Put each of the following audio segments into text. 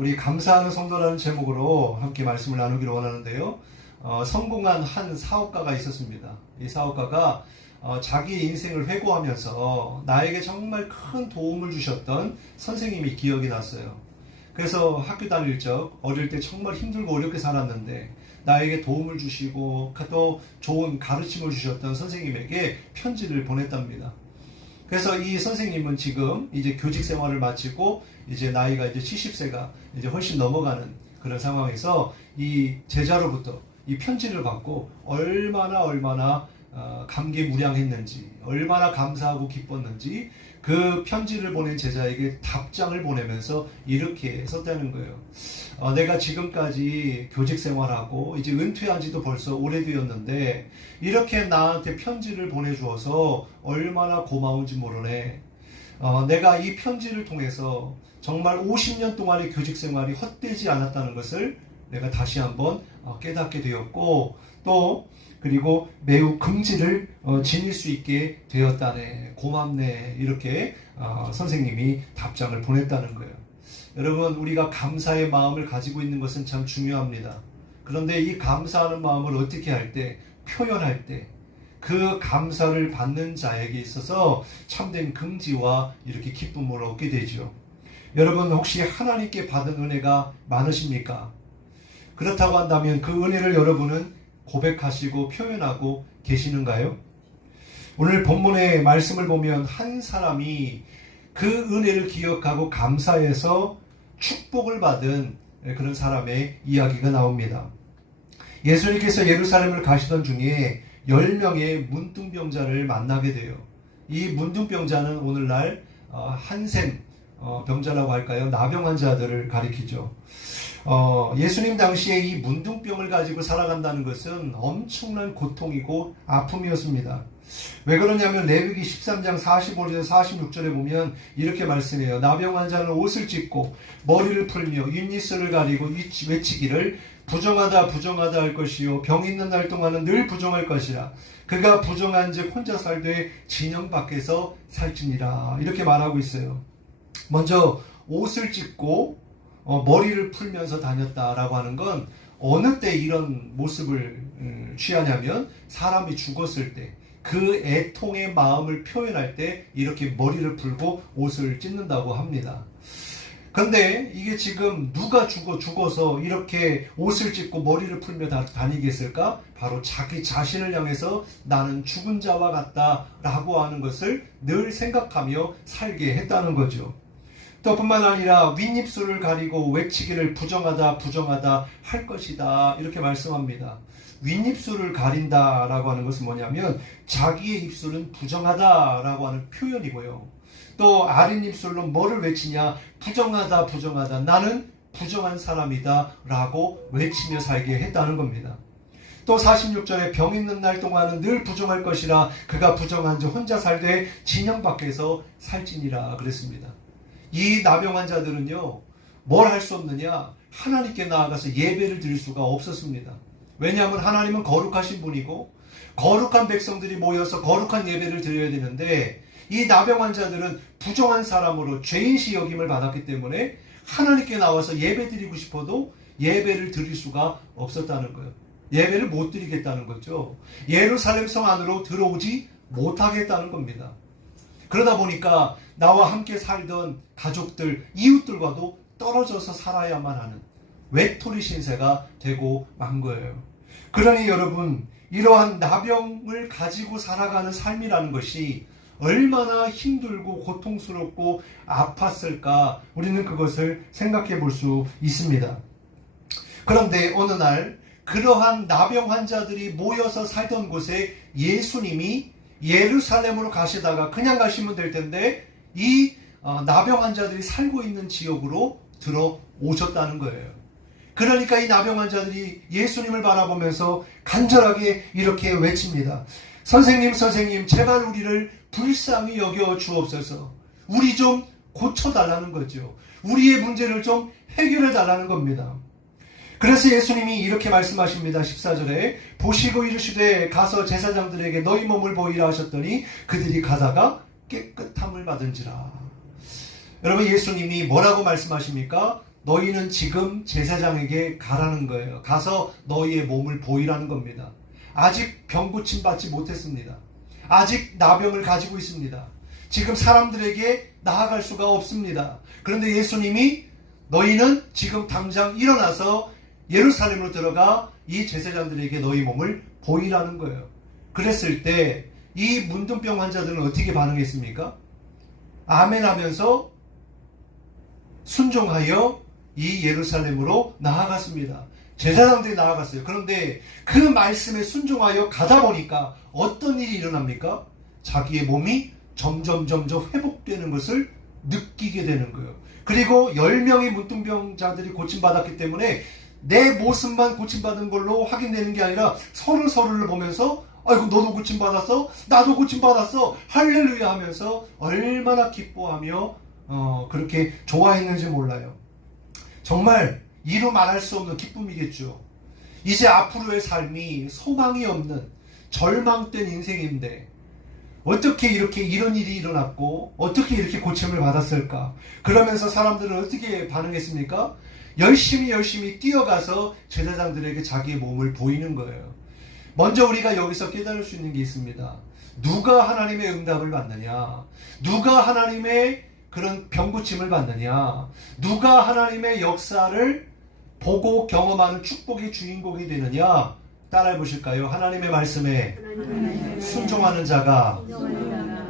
우리 감사하는 성도라는 제목으로 함께 말씀을 나누기를 원하는데요. 성공한 한 사업가가 있었습니다. 이 사업가가 자기의 인생을 회고하면서 나에게 정말 큰 도움을 주셨던 선생님이 기억이 났어요. 그래서 학교 다닐 적 어릴 때 정말 힘들고 어렵게 살았는데 나에게 도움을 주시고 또 좋은 가르침을 주셨던 선생님에게 편지를 보냈답니다. 그래서 이 선생님은 지금 이제 교직 생활을 마치고 이제 나이가 이제 70세가 이제 훨씬 넘어가는 그런 상황에서 이 제자로부터 이 편지를 받고 얼마나 감개무량했는지, 얼마나 감사하고 기뻤는지 그 편지를 보낸 제자에게 답장을 보내면서 이렇게 썼다는 거예요. 내가 지금까지 교직 생활하고 이제 은퇴한 지도 벌써 오래되었는데 이렇게 나한테 편지를 보내주어서 얼마나 고마운지 모르네. 내가 이 편지를 통해서 정말 50년 동안의 교직 생활이 헛되지 않았다는 것을 내가 다시 한번 깨닫게 되었고 또 그리고 매우 긍지를 지닐 수 있게 되었다네. 고맙네. 이렇게 선생님이 답장을 보냈다는 거예요. 여러분, 우리가 감사의 마음을 가지고 있는 것은 참 중요합니다. 그런데 이 감사하는 마음을 어떻게 할 때, 표현할 때 그 감사를 받는 자에게 있어서 참된 긍지와 이렇게 기쁨을 얻게 되죠. 여러분, 혹시 하나님께 받은 은혜가 많으십니까? 그렇다고 한다면 그 은혜를 여러분은 고백하시고 표현하고 계시는가요? 오늘 본문의 말씀을 보면 한 사람이 그 은혜를 기억하고 감사해서 축복을 받은 그런 사람의 이야기가 나옵니다. 예수님께서 예루살렘을 가시던 중에 10명의 문둥병자를 만나게 돼요. 이 문둥병자는 오늘날 한센 병자라고 할까요? 나병 환자들을 가리키죠. 예수님 당시에 이 문둥병을 가지고 살아간다는 것은 엄청난 고통이고 아픔이었습니다. 왜 그러냐면 레위기 13장 45절에서 46절에 보면 이렇게 말씀해요. 나병 환자는 옷을 찢고 머리를 풀며 윗니스를 가리고 외치기를 부정하다 할 것이요 병 있는 날 동안은 늘 부정할 것이라. 그가 부정한즉 혼자 살되 진영 밖에서 살지니라. 이렇게 말하고 있어요. 먼저 옷을 찢고 머리를 풀면서 다녔다라고 하는 건 어느 때 이런 모습을 취하냐면 사람이 죽었을 때 그 애통의 마음을 표현할 때 이렇게 머리를 풀고 옷을 찢는다고 합니다. 그런데 이게 지금 누가 죽어서 이렇게 옷을 찢고 머리를 풀며 다니겠을까? 바로 자기 자신을 향해서 나는 죽은 자와 같다라고 하는 것을 늘 생각하며 살게 했다는 거죠. 또 뿐만 아니라 윗입술을 가리고 외치기를 부정하다 할 것이다 이렇게 말씀합니다. 윗입술을 가린다라고 하는 것은 뭐냐면 자기의 입술은 부정하다라고 하는 표현이고요. 또 아랫입술로 뭐를 외치냐? 부정하다 나는 부정한 사람이다 라고 외치며 살게 했다는 겁니다. 또 46절에 병 있는 날 동안은 늘 부정할 것이라 그가 부정한지 혼자 살되 진영 밖에서 살지니라 그랬습니다. 이 나병 환자들은요, 뭘 할 수 없느냐? 하나님께 나아가서 예배를 드릴 수가 없었습니다. 왜냐하면 하나님은 거룩하신 분이고 거룩한 백성들이 모여서 거룩한 예배를 드려야 되는데 이 나병 환자들은 부정한 사람으로 죄인시 여김을 받았기 때문에 하나님께 나와서 예배 드리고 싶어도 예배를 드릴 수가 없었다는 거예요. 예배를 못 드리겠다는 거죠. 예루살렘 성 안으로 들어오지 못하겠다는 겁니다. 그러다 보니까 나와 함께 살던 가족들, 이웃들과도 떨어져서 살아야만 하는 외톨이 신세가 되고 만 거예요. 그러니 여러분, 이러한 나병을 가지고 살아가는 삶이라는 것이 얼마나 힘들고 고통스럽고 아팠을까 우리는 그것을 생각해 볼 수 있습니다. 그런데 어느 날 그러한 나병 환자들이 모여서 살던 곳에 예수님이 예루살렘으로 가시다가 그냥 가시면 될 텐데 이 나병 환자들이 살고 있는 지역으로 들어오셨다는 거예요. 그러니까 이 나병 환자들이 예수님을 바라보면서 간절하게 이렇게 외칩니다. 선생님, 제발 우리를 불쌍히 여겨 주옵소서. 우리 좀 고쳐달라는 거죠. 우리의 문제를 좀 해결해 달라는 겁니다. 그래서 예수님이 이렇게 말씀하십니다. 14절에 보시고 이르시되 가서 제사장들에게 너희 몸을 보이라 하셨더니 그들이 가다가 깨끗함을 받은지라. 여러분, 예수님이 뭐라고 말씀하십니까? 너희는 지금 제사장에게 가라는 거예요. 가서 너희의 몸을 보이라는 겁니다. 아직 병 고침 받지 못했습니다. 아직 나병을 가지고 있습니다. 지금 사람들에게 나아갈 수가 없습니다. 그런데 예수님이 너희는 지금 당장 일어나서 예루살렘으로 들어가 이 제사장들에게 너희 몸을 보이라는 거예요. 그랬을 때 이 문둥병 환자들은 어떻게 반응했습니까? 아멘 하면서 순종하여 이 예루살렘으로 나아갔습니다. 제사장들이 나아갔어요. 그런데 그 말씀에 순종하여 가다 보니까 어떤 일이 일어납니까? 자기의 몸이 점점 회복되는 것을 느끼게 되는 거예요. 그리고 10명의 문둥병자들이 고침받았기 때문에 내 모습만 고침받은 걸로 확인되는 게 아니라 서로를 보면서 아이고 너도 고침받았어? 나도 고침받았어? 할렐루야 하면서 얼마나 기뻐하며 그렇게 좋아했는지 몰라요. 정말 이루 말할 수 없는 기쁨이겠죠. 이제 앞으로의 삶이 소망이 없는 절망된 인생인데 어떻게 이렇게 이런 일이 일어났고 어떻게 이렇게 고침을 받았을까? 그러면서 사람들은 어떻게 반응했습니까? 열심히 뛰어가서 제사장들에게 자기의 몸을 보이는 거예요. 먼저 우리가 여기서 깨달을 수 있는 게 있습니다. 누가 하나님의 응답을 받느냐? 누가 하나님의 그런 병고침을 받느냐? 누가 하나님의 역사를 보고 경험하는 축복의 주인공이 되느냐? 따라해 보실까요? 하나님의 말씀에 순종하는 자가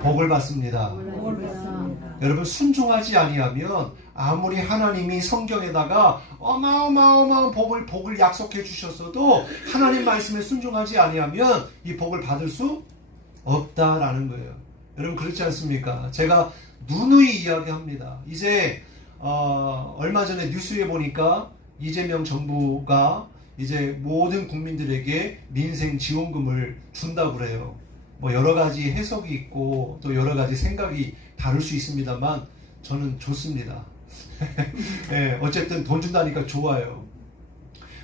복을 받습니다. 여러분, 순종하지 아니하면 아무리 하나님이 성경에다가 어마어마한 복을 약속해 주셨어도 하나님 말씀에 순종하지 아니하면 이 복을 받을 수 없다라는 거예요. 여러분, 그렇지 않습니까? 제가 누누이 이야기합니다. 이제 얼마 전에 뉴스에 보니까 이재명 정부가 이제 모든 국민들에게 민생 지원금을 준다고 그래요. 뭐 여러 가지 해석이 있고 또 여러 가지 생각이 다를 수 있습니다만 저는 좋습니다. 네, 어쨌든 돈 준다니까 좋아요.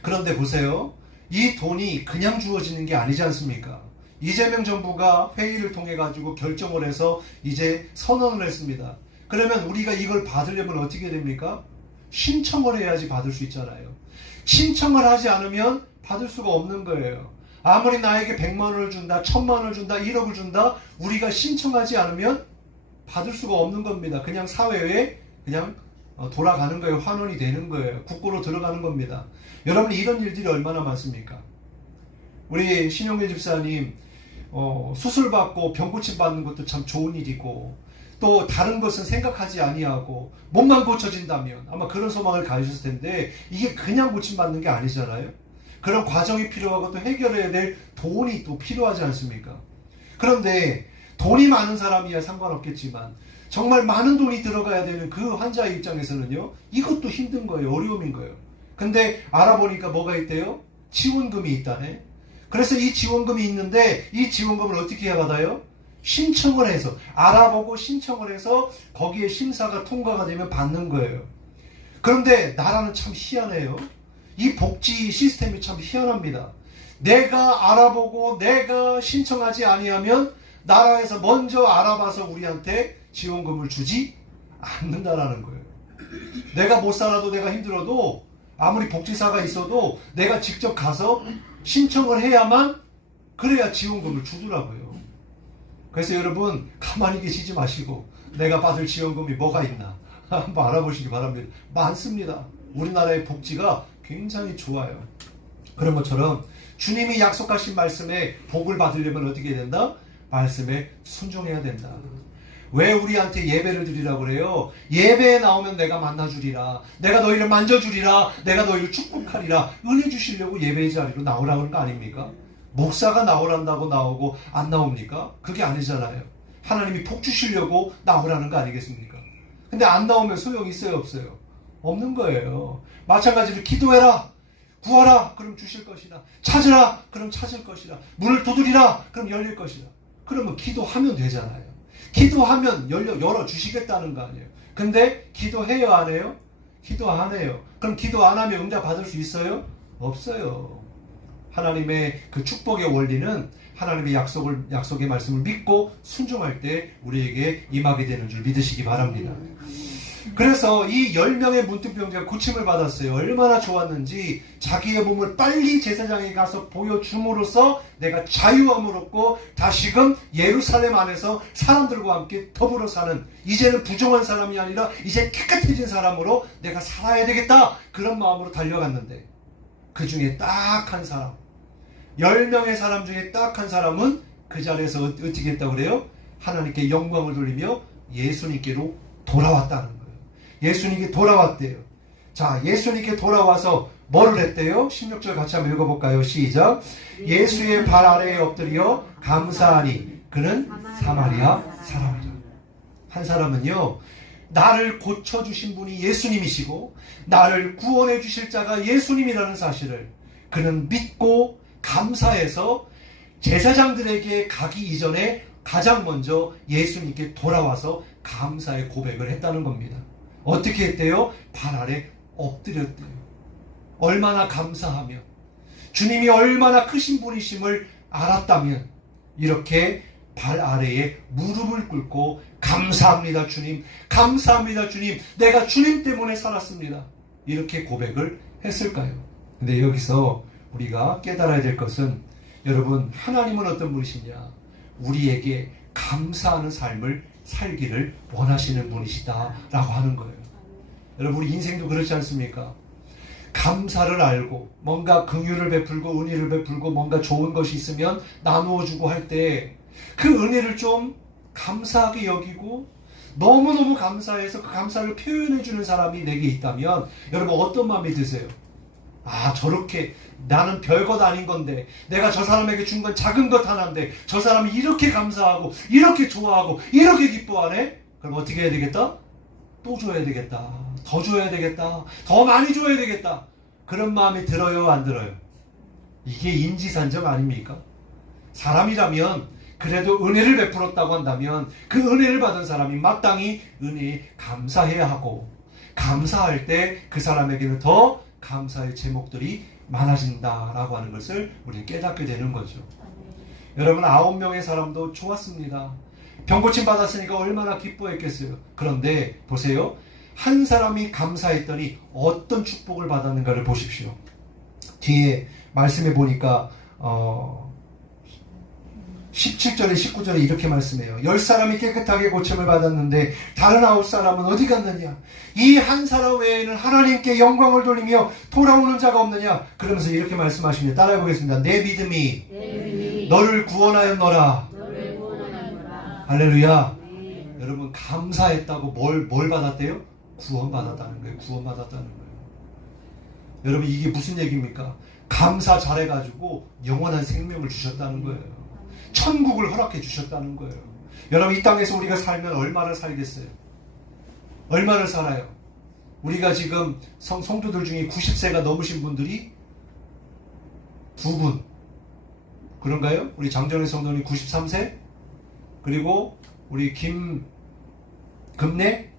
그런데 보세요. 이 돈이 그냥 주어지는 게 아니지 않습니까? 이재명 정부가 회의를 통해 가지고 결정을 해서 이제 선언을 했습니다. 그러면 우리가 이걸 받으려면 어떻게 됩니까? 신청을 해야지 받을 수 있잖아요. 신청을 하지 않으면 받을 수가 없는 거예요. 아무리 나에게 100만 원을 준다, 1000만 원을 준다, 1억을 준다, 우리가 신청하지 않으면 받을 수가 없는 겁니다. 그냥 사회에 그냥 돌아가는 거예요. 환원이 되는 거예요. 국고로 들어가는 겁니다. 여러분, 이런 일들이 얼마나 많습니까? 우리 신용민 집사님 수술받고 병고침 받는 것도 참 좋은 일이고 또 다른 것은 생각하지 아니하고 몸만 고쳐진다면 아마 그런 소망을 가지셨을 텐데 이게 그냥 고침받는 게 아니잖아요. 그런 과정이 필요하고 또 해결해야 될 돈이 또 필요하지 않습니까? 그런데 돈이 많은 사람이야 상관없겠지만 정말 많은 돈이 들어가야 되는 그 환자의 입장에서는요, 이것도 힘든 거예요. 어려움인 거예요. 근데 알아보니까 뭐가 있대요? 지원금이 있다네. 그래서 이 지원금이 있는데 이 지원금을 어떻게 해야 받아요? 신청을 해서, 알아보고 신청을 해서 거기에 심사가 통과가 되면 받는 거예요. 그런데 나라는 참 희한해요. 이 복지 시스템이 참 희한합니다. 내가 알아보고 내가 신청하지 아니하면 나라에서 먼저 알아봐서 우리한테 지원금을 주지 않는다라는 거예요. 내가 못 살아도 내가 힘들어도 아무리 복지사가 있어도 내가 직접 가서 신청을 해야만 그래야 지원금을 주더라고요. 그래서 여러분 가만히 계시지 마시고 내가 받을 지원금이 뭐가 있나 한번 알아보시기 바랍니다. 많습니다. 우리나라의 복지가 굉장히 좋아요. 그런 것처럼 주님이 약속하신 말씀에 복을 받으려면 어떻게 해야 된다? 말씀에 순종해야 된다. 왜 우리한테 예배를 드리라고 그래요? 예배에 나오면 내가 만나주리라, 내가 너희를 만져주리라, 내가 너희를 축복하리라, 은혜 주시려고 예배의 자리로 나오라고 하는 거 아닙니까? 목사가 나오란다고 나오고 안 나옵니까? 그게 아니잖아요. 하나님이 복 주시려고 나오라는 거 아니겠습니까? 근데 안 나오면 소용이 있어요, 없어요? 없는 거예요. 마찬가지로 기도해라, 구하라, 그럼 주실 것이다. 찾으라, 그럼 찾을 것이다. 문을 두드리라, 그럼 열릴 것이다. 그러면 기도하면 되잖아요. 기도하면 열어주시겠다는 거 아니에요. 근데 기도해요, 안 해요? 기도 안 해요. 그럼 기도 안 하면 응답 받을 수 있어요? 없어요. 하나님의 그 축복의 원리는 하나님의 약속의 말씀을 믿고 순종할 때 우리에게 임하게 되는 줄 믿으시기 바랍니다. 그래서 이 10명의 문둥병자가 고침을 받았어요. 얼마나 좋았는지 자기의 몸을 빨리 제사장에 가서 보여줌으로써 내가 자유함을 얻고 다시금 예루살렘 안에서 사람들과 함께 더불어 사는, 이제는 부정한 사람이 아니라 이제 깨끗해진 사람으로 내가 살아야 되겠다, 그런 마음으로 달려갔는데 그 중에 딱 한 사람, 10명의 사람 중에 딱 한 사람은 그 자리에서 어떻게 했다고 그래요? 하나님께 영광을 돌리며 예수님께로 돌아왔다는 거예요. 예수님께 돌아왔대요. 자, 예수님께 돌아와서 뭐를 했대요? 16절 같이 한번 읽어볼까요? 시작. 예수의 발 아래에 엎드려 감사하니 그는 사마리아 사람이라. 한 사람은요, 나를 고쳐주신 분이 예수님이시고 나를 구원해 주실 자가 예수님이라는 사실을 그는 믿고 감사해서 제사장들에게 가기 이전에 가장 먼저 예수님께 돌아와서 감사의 고백을 했다는 겁니다. 어떻게 했대요? 발 아래 엎드렸대요. 얼마나 감사하며 주님이 얼마나 크신 분이심을 알았다면 이렇게 발 아래에 무릎을 꿇고 감사합니다 주님, 감사합니다 주님, 내가 주님 때문에 살았습니다, 이렇게 고백을 했을까요? 근데 여기서 우리가 깨달아야 될 것은, 여러분, 하나님은 어떤 분이시냐? 우리에게 감사하는 삶을 살기를 원하시는 분이시다 라고 하는 거예요. 여러분, 우리 인생도 그렇지 않습니까? 감사를 알고 뭔가 긍휼을 베풀고 은혜를 베풀고 뭔가 좋은 것이 있으면 나누어주고 할 때 그 은혜를 좀 감사하게 여기고 너무너무 감사해서 그 감사를 표현해주는 사람이 내게 있다면 여러분 어떤 마음이 드세요? 아, 저렇게 나는 별것 아닌 건데 내가 저 사람에게 준 건 작은 것 하나인데 저 사람이 이렇게 감사하고 이렇게 좋아하고 이렇게 기뻐하네? 그럼 어떻게 해야 되겠다? 또 줘야 되겠다, 더 줘야 되겠다, 더 많이 줘야 되겠다, 그런 마음이 들어요, 안 들어요? 이게 인지산정 아닙니까? 사람이라면 그래도 은혜를 베풀었다고 한다면 그 은혜를 받은 사람이 마땅히 은혜에 감사해야 하고, 감사할 때 그 사람에게는 더 감사의 제목들이 많아진다라고 하는 것을 우리는 깨닫게 되는 거죠. 여러분, 9명의 사람도 좋았습니다. 병고침 받았으니까 얼마나 기뻐했겠어요. 그런데 보세요, 한 사람이 감사했더니 어떤 축복을 받았는가를 보십시오. 뒤에 말씀해 보니까 17절에 19절에 이렇게 말씀해요. 10사람이 깨끗하게 고침을 받았는데 다른 9사람은 어디 갔느냐? 이 한 사람 외에는 하나님께 영광을 돌리며 돌아오는 자가 없느냐? 그러면서 이렇게 말씀하십니다. 따라해 보겠습니다. 내 믿음이 너를 구원하였노라. 할렐루야. 네. 여러분, 감사했다고 뭘 받았대요? 구원받았다는 거예요. 구원받았다는 거예요. 여러분, 이게 무슨 얘기입니까? 감사 잘해가지고 영원한 생명을 주셨다는 거예요. 천국을 허락해 주셨다는 거예요. 여러분, 이 땅에서 우리가 살면 얼마나 살겠어요? 얼마나 살아요? 우리가 지금 성도들 중에 90세가 넘으신 분들이 2분 그런가요? 우리 장정혜 성도님 93세, 그리고 우리 금내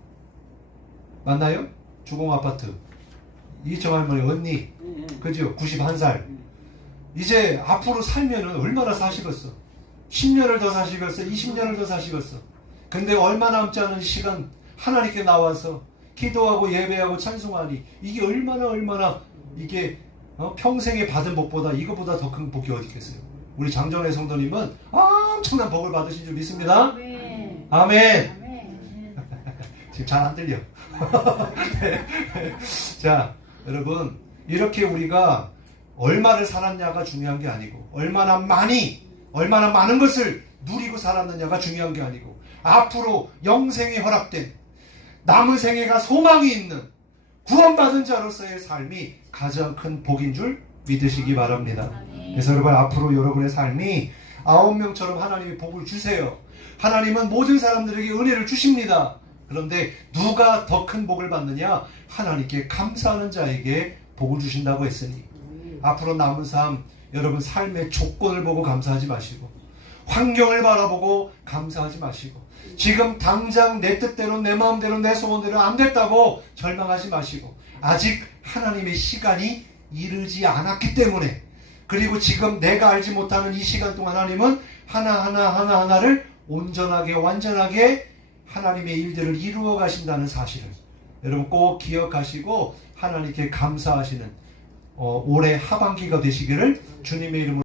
맞나요? 주공아파트 이청 할머니 언니, 그죠? 91살. 이제 앞으로 살면은 얼마나 사시겠어? 10년을 더 사시겠어? 20년을 더 사시겠어? 근데 얼마 남지 않은 시간 하나님께 나와서 기도하고 예배하고 찬송하니 이게 얼마나 이게 평생에 받은 복보다 이거보다 더 큰 복이 어디 있겠어요? 우리 장정혜 성도님은 엄청난 복을 받으신 줄 믿습니다. 아멘. 아멘. 지금 잘 안 들려. 자, 여러분, 이렇게 우리가 얼마를 살았냐가 중요한 게 아니고 얼마나 많은 것을 누리고 살았느냐가 중요한 게 아니고 앞으로 영생에 허락된 남은 생애가 소망이 있는 구원받은 자로서의 삶이 가장 큰 복인 줄 믿으시기 바랍니다. 그래서 여러분, 앞으로 여러분의 삶이 9명처럼 하나님이 복을 주세요. 하나님은 모든 사람들에게 은혜를 주십니다. 그런데 누가 더 큰 복을 받느냐? 하나님께 감사하는 자에게 복을 주신다고 했으니 앞으로 남은 삶, 여러분 삶의 조건을 보고 감사하지 마시고 환경을 바라보고 감사하지 마시고 지금 당장 내 뜻대로 내 마음대로 내 소원대로 안 됐다고 절망하지 마시고 아직 하나님의 시간이 이르지 않았기 때문에, 그리고 지금 내가 알지 못하는 이 시간 동안 하나님은 하나하나를 온전하게 완전하게 하나님의 일들을 이루어 가신다는 사실을 여러분 꼭 기억하시고 하나님께 감사하시는 올해 하반기가 되시기를 주님의 이름으로